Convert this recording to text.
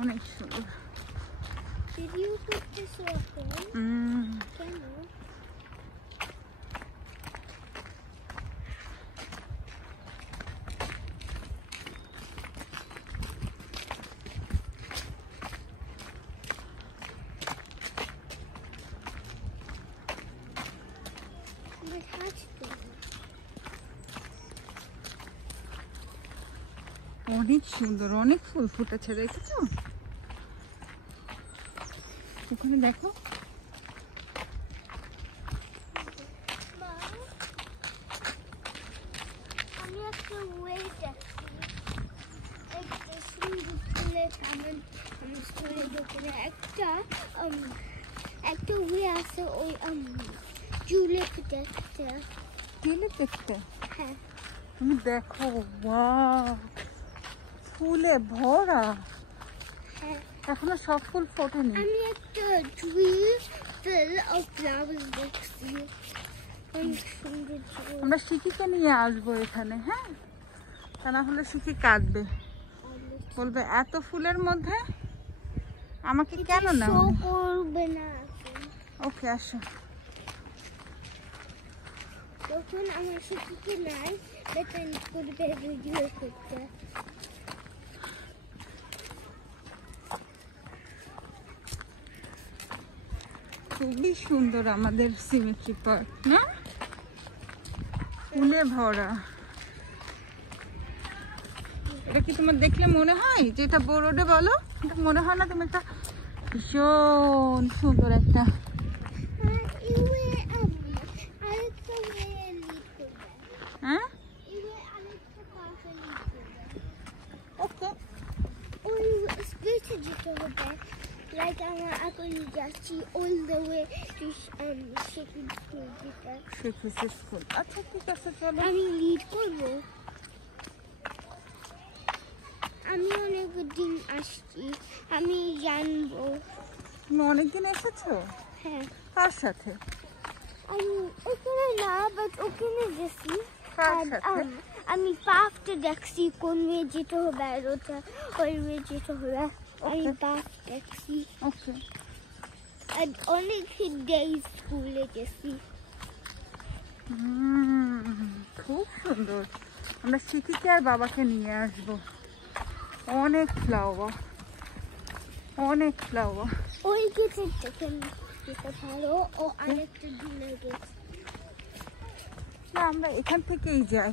অনেক সুন্দর। Did you put this open? Can you? অনেক সুন্দর, অনেক ফুল ফুটেছে, দেখেছো? ওখানে দেখো। আমি একটা ওয়ে দেখছি, একটা সুন্দর ফুলের কামান। আমার স্কুলের দোকানে একটা ওয়ে আছে ওই টিউলিপ দেখতে। টিউলিপ দেখতে? হ্যাঁ। তুমি দেখো, ওয়াও, ফুলে ভরা। হ্যাঁ, এখনো সব ফুল ফোটেনি। আমি একটা ট্রি ফুল অফ ফ্লাওয়ার্স দেখছি, অনেক সুন্দর। আমরা শিখিকে নিয়ে আসবো এখানে, হ্যাঁ? তা না হলে শিখি কাঁদবে, বলবে এত ফুলের মধ্যে আমাকে কেন না করবে না। ওকে, আসো। তখন আমার শিখিকে নাই বেতন করবে ভিডিও করতে। খুবই সুন্দর আমাদের সিমেট্রি পার্ক, না? ফুলে ভরা। এটা কি তোমার দেখলে মনে হয় যে এটা বোর্ডে? বলো, এটা মনে হয় না তুমি একটা ভীষণ সুন্দর একটা হ্যাঁ? ওকে, ওই স্পিচে যেতে হবে, লাইক আমরা এখন যাচ্ছি all the way to shaking school যেতে। শেখিস স্কুল, আচ্ছা ঠিক আছে, চলো। আমি লিড করবো। আমি অনেক দিন আসছি, আমি জানবো। তুমি অনেকদিন এসেছো? হ্যাঁ। কার সাথে? আমি ওখানে না, বাট ওখানে গেছি। কার সাথে? আমি পার্কটা দেখছি, কোন ওয়ে যেতে হবে, আর ওটা ওই ওয়ে যেতে হবে। আমি পার্ক দেখছি। ওকে। আর অনেক ডেই স্কুলে গেছি। খুব সুন্দর। আমরা শিখিকে আর বাবাকে নিয়ে আসবো। অনেক ফ্লাওয়ার, অনেক ফ্লাওয়ার। ওই গেছে দেখেন যেতে পারো, ও আরেকটা দূরে গেছে। না, আমরা এখান থেকেই যাই।